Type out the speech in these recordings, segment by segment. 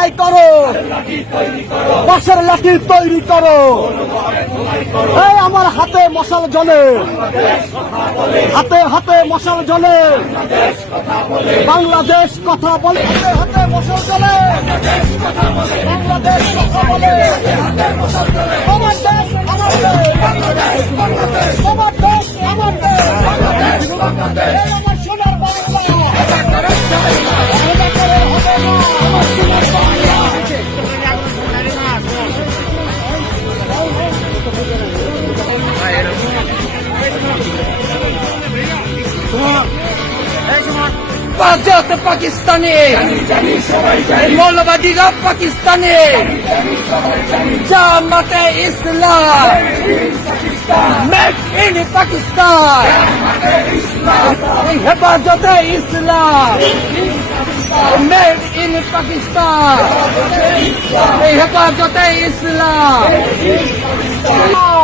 লড়াই করো, বাঁশের লাঠি তৈরি করো। এই আমার হাতে মশাল জ্বলে, হাতে হাতে মশাল জ্বলে, বাংলাদেশ কথা বলে। হাতে হাতে মশাল জ্বলে, বাংলাদেশ কথা বলে। আমার দেশ আমার দেশ, আমার দেশ আমার দেশ, এই আমার সোনার বাংলা। আমার সোনার বাংলা। বাজাত পাকিস্তানে, মৌলবাদীরা পাকিস্তানে, জামাতে ইসলাম, মেক ইন পাকিস্তান, হেফাজতে ইসলাম, মেড ইন পাকিস্তান, হেফাজতে ইসলাম,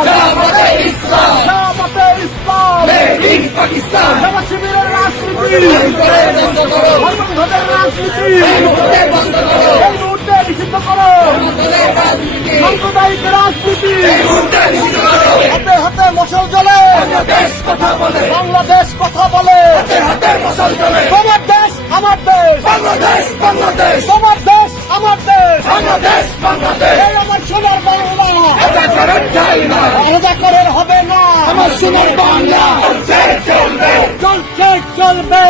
জামাতে ইসলাম, জামাতে ইসলাম, মেড ইন পাকিস্তান। জামাত শিবিরের রাজনীতি, ধর্মবিরোধের রাজনীতি এই মুহূর্তে নিষিদ্ধ করো। সাম্প্রদায়িক রাজনীতি হাতে হাতে মশাল জ্বলে, বাংলাদেশ কথা বলে, বাংলাদেশ কথা বলে। হাতে হাতে মশাল জ্বলে, তোমার দেশ আমার দেশ, বাংলাদেশ বাংলাদেশ, তোমার দেশ আমার দেশ, বাংলাদেশ বাংলাদেশ। এই আমার সোনার বাংলা। এটা করার ঠাই না, রাজাকারের হবে না, আমার সোনার বাংলা চলছে চলবে, চলছে চলবে।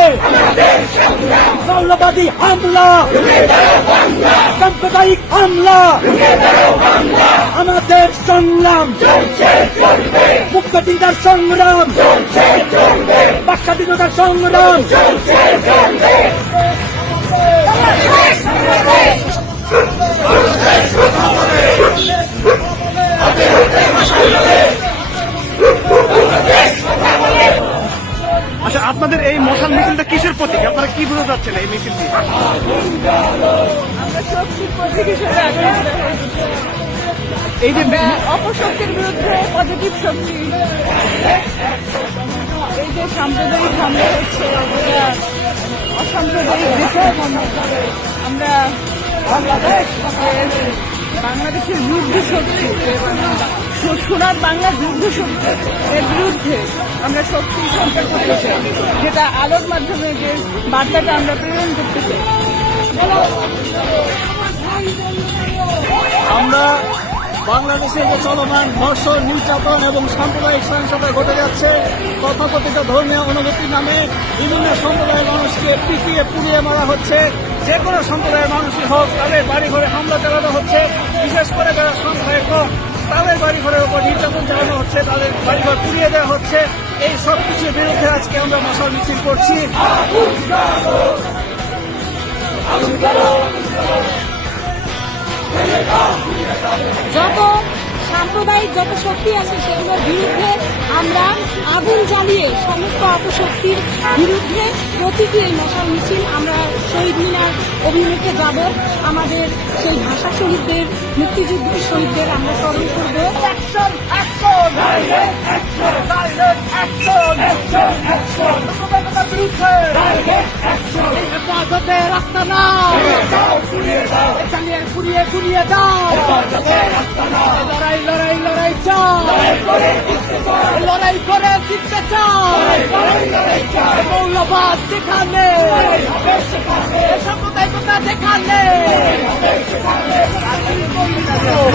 মৌলবাদী হামলা, সাম্প্রদায়িক হামলা, আমাদের সংগ্রাম চলছে চলবে, মুক্তিযুদ্ধের সংগ্রাম, বাক স্বাধীনতার সংগ্রাম। চলছে চলবে। আচ্ছা, আপনাদের এই মশাল মিছিলটা কিসের প্রতীক? আপনারা কি বুঝতে চাচ্ছেন এই মিছিল দিয়ে? আমরা শক্তির প্রতীক হিসেবে এই যে অপশক্তির বিরুদ্ধে পজিটিভ শক্তি। এই যে সাম্প্রদায়িক হামলা হচ্ছে, এটা অসাম্প্রদায়িক বিষয়। আমরা বাংলাদেশের যুদ্ধ শক্তি, সোনার বাংলার যুদ্ধ শক্তি এর বিরুদ্ধে আমরা শক্তি সঞ্চার করতে চাই, যেটা আলোর মাধ্যমে যে বার্তাটা আমরা প্রেরণ করতে চাই। আমরা বাংলাদেশে যে চলমান ধর্ষণ, নির্যাতন এবং সাম্প্রদায়িক সহিংসতা ঘটে যাচ্ছে, তথাকথিত ধর্মীয় অনুভূতির নামে বিভিন্ন সম্প্রদায়ের মানুষকে পিটিয়ে পুড়িয়ে মারা হচ্ছে। যে কোনো সম্প্রদায়ের মানুষই হোক, তাদের বাড়িঘরে হামলা চালানো হচ্ছে। বিশেষ করে যারা সম্প্রদায় কম, তাদের বাড়িঘরের উপর নির্যাতন চালানো হচ্ছে, তাদের বাড়িঘর পুড়িয়ে দেওয়া হচ্ছে। এই সব কিছুর বিরুদ্ধে আজকে আমরা মশাল মিছিল করছি। যত সাম্প্রদায়িক যত শক্তি আছে সেগুলোর বিরুদ্ধে আমরা আগুন জ্বালিয়ে সমস্ত অপশক্তির বিরুদ্ধে প্রতিটি এই মশাল মিছিল আমরা শহীদ মিনার অভিমুখে যাব। আমাদের সেই ভাষা শহীদদের, মুক্তিযুদ্ধের শহীদদের আমরা স্মরণ করব। রাস্তা নাও, পুড়িয়ে পুড়িয়ে দাও, লড়াই লড়াই লড়াই চাও, লড়াই করে জিততে চাও। মৌলবাদ যেখানে, সাম্প্রদায়িকতা যেখানে,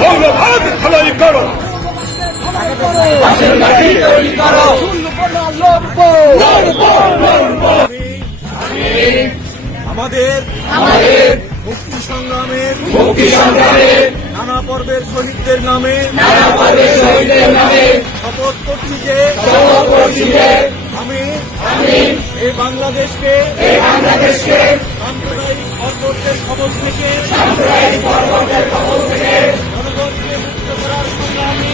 মৌলবাদ ঢালাই করো, বাঁশের লাঠি তৈরি করো, আমাদের মুক্তি সংগ্রামের নানা পর্বের শহীদদের নামে শপথ করছি যে আমি এই বাংলাদেশকে সাম্প্রদায়িক বর্বরদের খবর থেকে জনগণকে মুক্ত করার সংগ্রামী